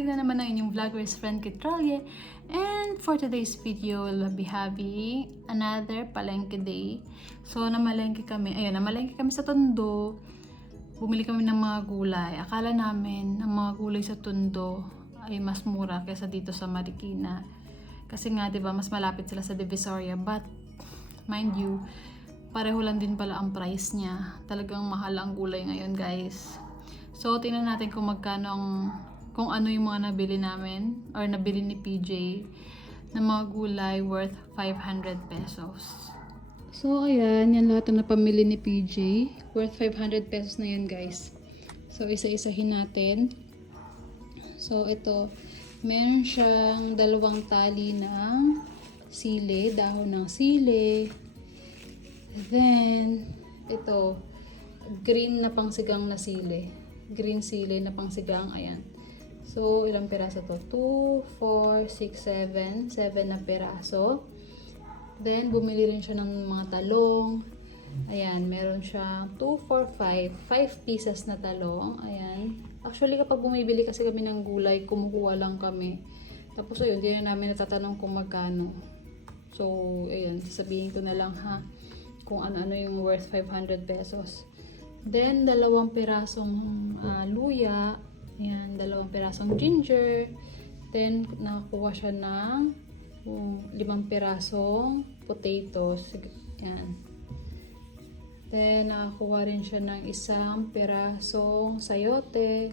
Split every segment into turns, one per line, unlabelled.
Balik na naman ang inyong vlogger's friend Kitralye. And for today's video, we'll be having another palengke day. So, namalengke kami. Ayun, namalengke kami sa Tondo. Bumili kami ng mga gulay. Akala namin ang mga gulay sa Tondo ay mas mura kaysa dito sa Marikina. Kasi nga, di ba, mas malapit sila sa Divisoria. But, mind you, pareho lang din pala ang price niya. Talagang mahal ang gulay ngayon, guys. So, tingnan natin kung magkano ang, kung ano yung mga nabili namin or nabili ni PJ na mga gulay worth 500 pesos. So, ayan. Yan lahat na napamili ni PJ. Worth 500 pesos na yan, guys. So, isa-isahin natin. So, ito. Meron siyang dalawang tali ng sili, dahon ng sili. Then, ito. Green na pangsigang na sili. Green sili na pangsigang. Ayan. So, ilang piraso to? 2, 4, 6, 7. 7 na piraso. Then, bumili rin siya ng mga talong. Ayan, meron siyang 2, 4, 5. 5 pieces na talong. Ayan. Actually, kapag bumibili kasi kami ng gulay, kumukuha lang kami. Tapos, ayun, hindi na namin natatanong kung magkano. So, ayun, sasabihin ko na lang ha, kung ano-ano yung worth 500 pesos. Then, dalawang pirasong ah, luya. Ayan, dalawang pirasong ginger. Then, nakakuha siya ng um, limang pirasong potatoes. Ayan. Then, nakakuha rin siya ng isang pirasong sayote.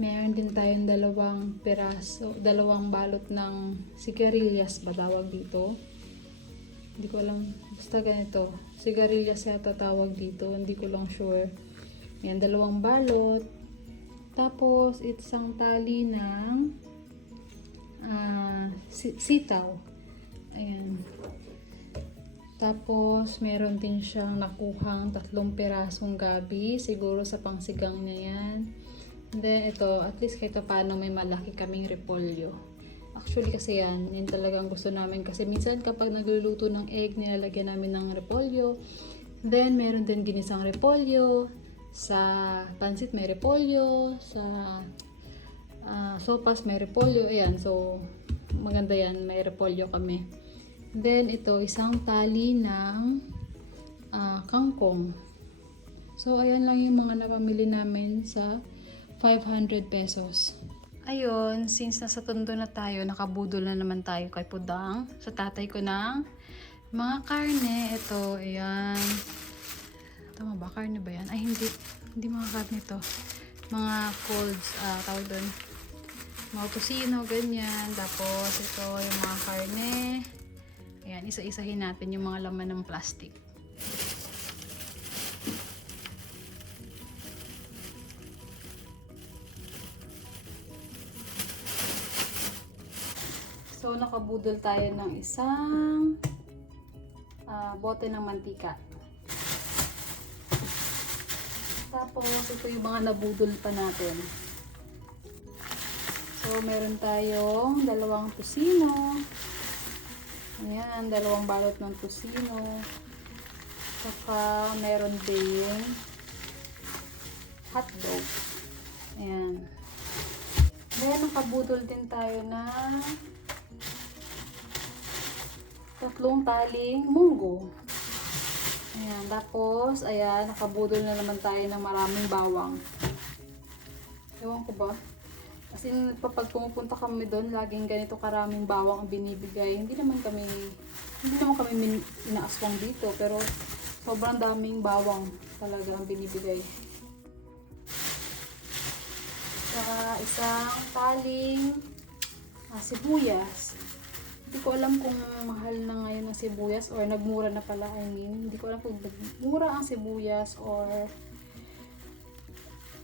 Meron din tayong dalawang piraso, dalawang balot ng sigarilyas ba tawag dito? Hindi ko alam. Basta ganito. Sigarilyas yata tawag dito. Hindi ko lang sure. Yan, dalawang balot. Tapos, isang tali ng si- sitaw. Ayan. Tapos, meron din siyang nakuhang tatlong pirasong gabi. Siguro sa pangsigang niya yan. Then, ito, at least kahit paano may malaki kaming repolyo. Actually, kasi yan, yan talagang gusto namin. Kasi minsan kapag nagluluto ng egg, nilalagyan namin ng repolyo. Then, meron din ginisang repolyo. Sa pansit may repolyo. Sa ah, sopas may repolyo. Ayan, so maganda yan. May repolyo kami. Then, ito, isang tali ng ah, kangkong. So, ayan lang yung mga napamili namin sa 500 pesos. Ayun, since nasa tondo na tayo, nakabudol na naman tayo kay Pudang. Sa tatay ko ng mga karne. Ito, ayan. Tama ba? Karne ba yan? Ay, hindi. Hindi mga karne to. Mga colds, ah, tawag doon. Mga tosino, ganyan. Tapos, ito, yung mga karne. Ayan, isa-isahin natin yung mga laman ng plastic. So, nakabudol tayo ng isang ah, bote ng mantika. Tapos, ito yung mga nabudol pa natin. So, meron tayong dalawang tusino. Ayan, dalawang balot ng tusino. Saka, meron din hotdog. Ayan. Then, nakabudol din tayo ng tatlong taling munggo. Ayan, tapos, ayan, nakabudol na naman tayo ng maraming bawang. Ewan ko ba? Kasi kapag pumupunta kami doon, laging ganito karaming bawang ang binibigay. Hindi naman kami, hindi naman kami inaaswang dito, pero sobrang daming bawang talaga ang binibigay. Saka isang taling ah, sibuyas. Hindi ko alam kung mahal na ngayon ang sibuyas or nagmura na pala, I mean. Hindi ko alam kung mura ang sibuyas or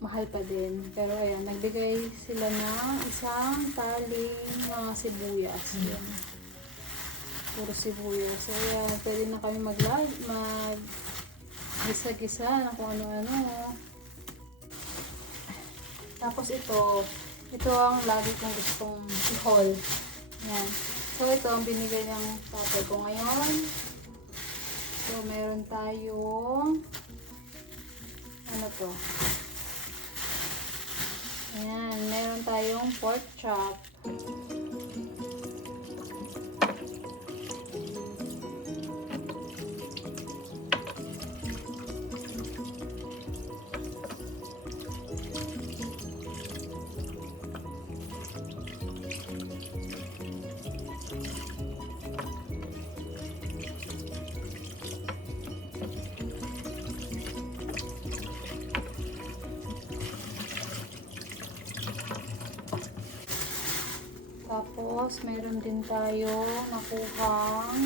mahal pa din. Pero ayan, nagbigay sila ng isang taling mga sibuyas. Yan. Puro sibuyas. So ayan, pwede na kami mag mag gisa-gisa ng kung ano-ano. Tapos ito, ito ang lagi kong gustong i-haul. Yan. So, ito ang binigay ng tatay ko ngayon. So, meron tayong ano to? Ayan, meron tayong pork chop. Tapos, meron din tayo nakuhang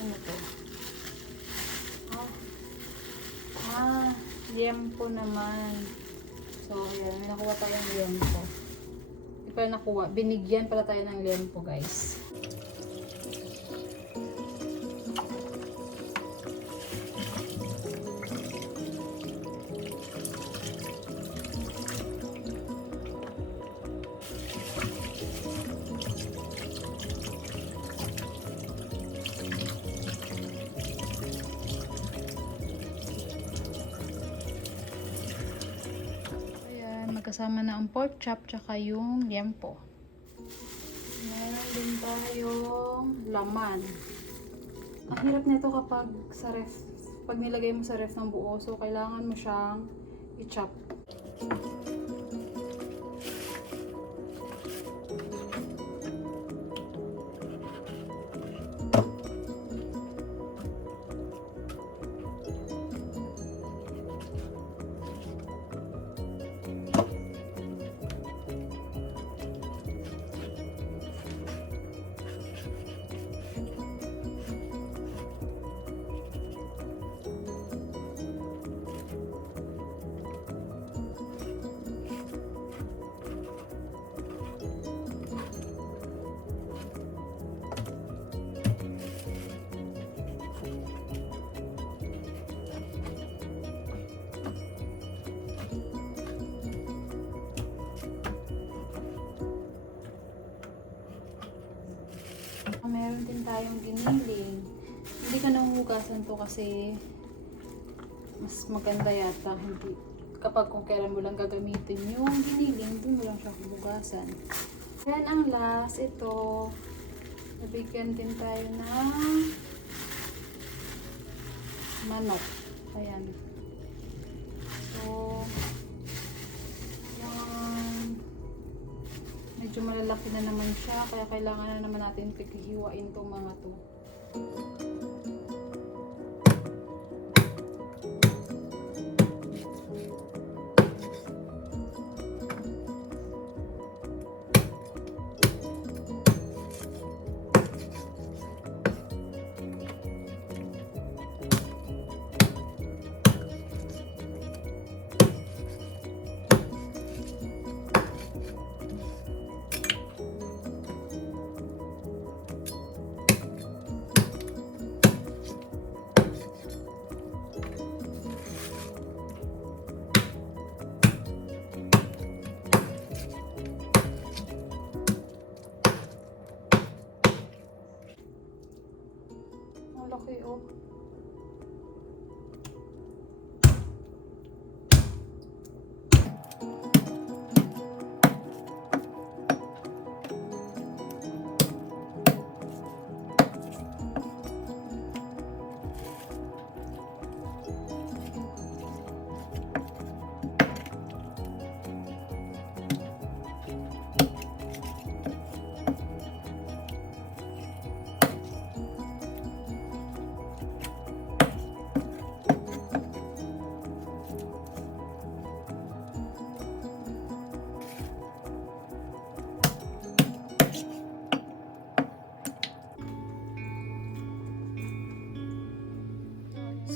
ano to? Ah, ah liempo naman. So, yan. May nakuha tayong liempo. Hindi pala nakuha. Binigyan pala tayo ng liempo, guys. Magkasama na ang pork chop tsaka yung liempo. Meron din tayong laman. Ang hirap nito kapag sa ref, pag nilagay mo sa ref ng buo, so kailangan mo siyang i-chop. Meron din tayong giniling. Hindi ka nahuhugasan to kasi mas maganda yata. Hindi, kapag kung kailan mo lang gagamitin yung giniling, doon mo lang siya huhugasan. Then ang last, ito. Nabigyan din tayo ng manok. Ayan. Medyo malalaki na naman siya kaya kailangan na naman natin paghihiwain tong mga to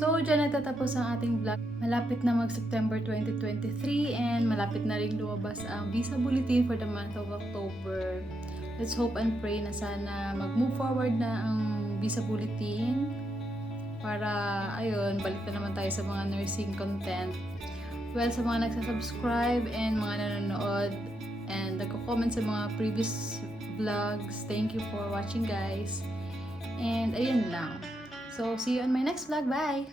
So, dyan natatapos ang ating vlog. Malapit na mag-September 2023 and malapit na rin lumabas ang visa bulletin for the month of October. Let's hope and pray na sana mag-move forward na ang visa bulletin para, ayun, balik na naman tayo sa mga nursing content. Well, sa mga nagsasubscribe and mga nanonood and nagko-comment sa mga previous vlogs, thank you for watching guys. And ayun lang. So, see you on my next vlog. Bye!